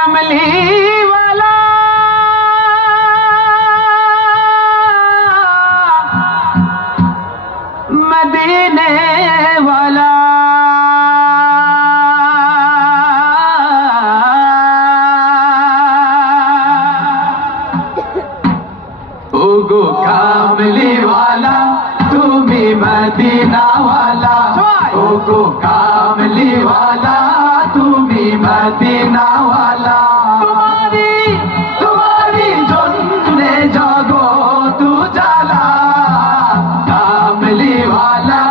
कमली वाला मदीने वाला ओगो कामली वाला तुम्ही मदीना वाला ओगो कामली वाला तुम्ही मदीना वाला तुम्हारी जन्ने जगत उजाला कामली वाला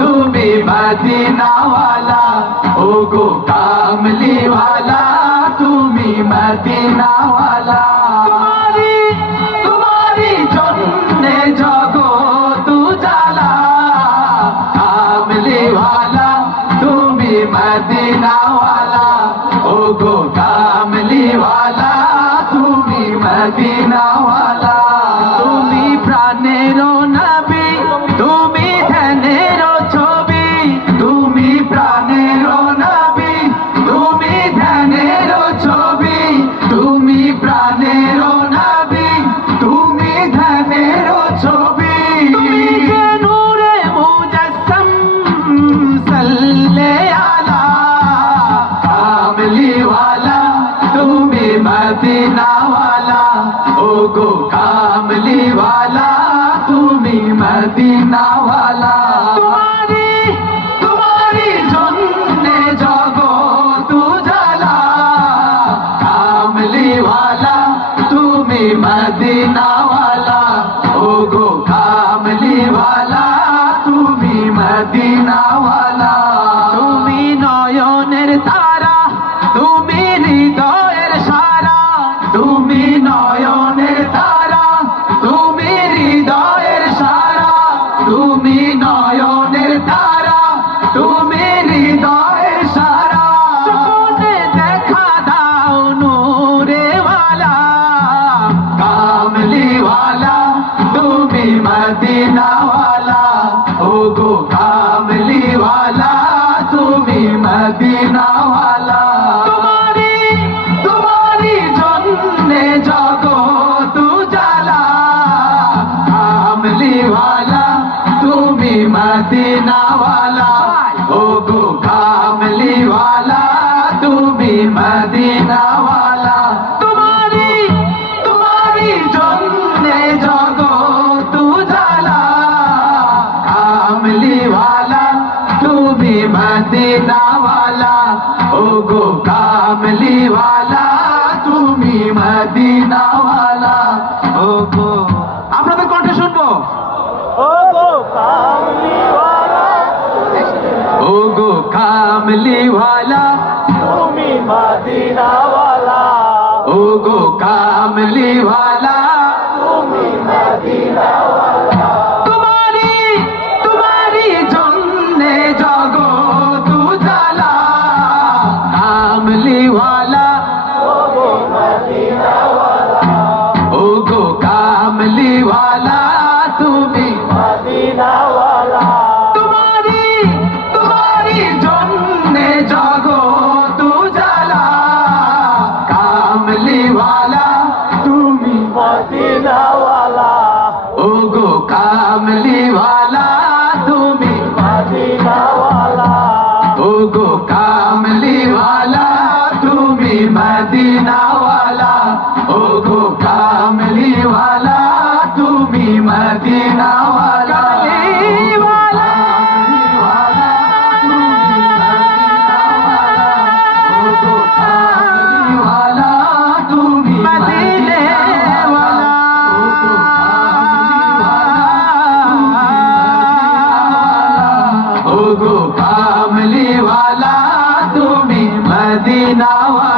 तुम्ही मदीना वाला ओगो कामली वाला तुम्ही मदीना वाला जन्ने जगत उजाला कामली वाला तुम्ही मदीना वाला ओगो कामली वाला तुम्ही मदीना वाला তুমি প্রাণেরও নবী তুমি ধ্যানেরও ছবি তুমি প্রাণেরও নবী তুমি ধ্যানেরও ছবি তুমি প্রাণেরও নবী তুমি ধ্যানেরও ছবি তুমি যে নূরে মুজাসসাম সাল্লে আলা কামলি वाला তুমি মদিনা वाला ওগো কামলি वाला তুমি মদিনা वाला তোমারি জন্নে জগত উজালা কামলি वाला তুমি মদিনা वाला ওগো কামলি वाला তুমি মদিনা वाला তুমি নয়নের তারা তুমি হৃদয়ের সারা তুমি নয়নের তারা তুমি হৃদয়ের সারা তুমি নয়নের তারা তুমি হৃদয়ের সারা সপনে দেখা দাও নূরে वाला कामली वाला তুমি মদিনা वाला ওগো কামলি वाला তুমি মদিনা वाला তোমারি জন্নে জগত উজালা কামলি वाला তুমি মদিনা वाला ওগো কামলি वाला তুমি মদিনা वाला তোমারি জন্নে জগত উজালা কামলি वाला তুমি মদিনা वाला ওগো কামলি वाला তুমি মদিনা वाला ওগো আপনাদের কণ্ঠে শুনবো ওগো কামলি ওয়ালা ওগো কামলি वाला তুমি মদিনা ওয়ালা ওগো কামলি वाला তুমি মদিনা ওয়ালা তোমারি জন্নে জগত উজালা কামলি वाला ওগো মদিনা ওয়ালা ওগো কামলি वाला তুমি মদিনা ওয়ালা তোমারি জন্নে জগত উজালা কামলি वाला তুমি মদিনা ওয়ালা ওগো কামলি वाला তুমি মদিনা ওয়ালা ওগো কামলি वाला তুমি মদিনা वाला ওগো কামলি वाला তুমি মদিনা वाला ओगो कामली वाला तुम्ही मदीना वाला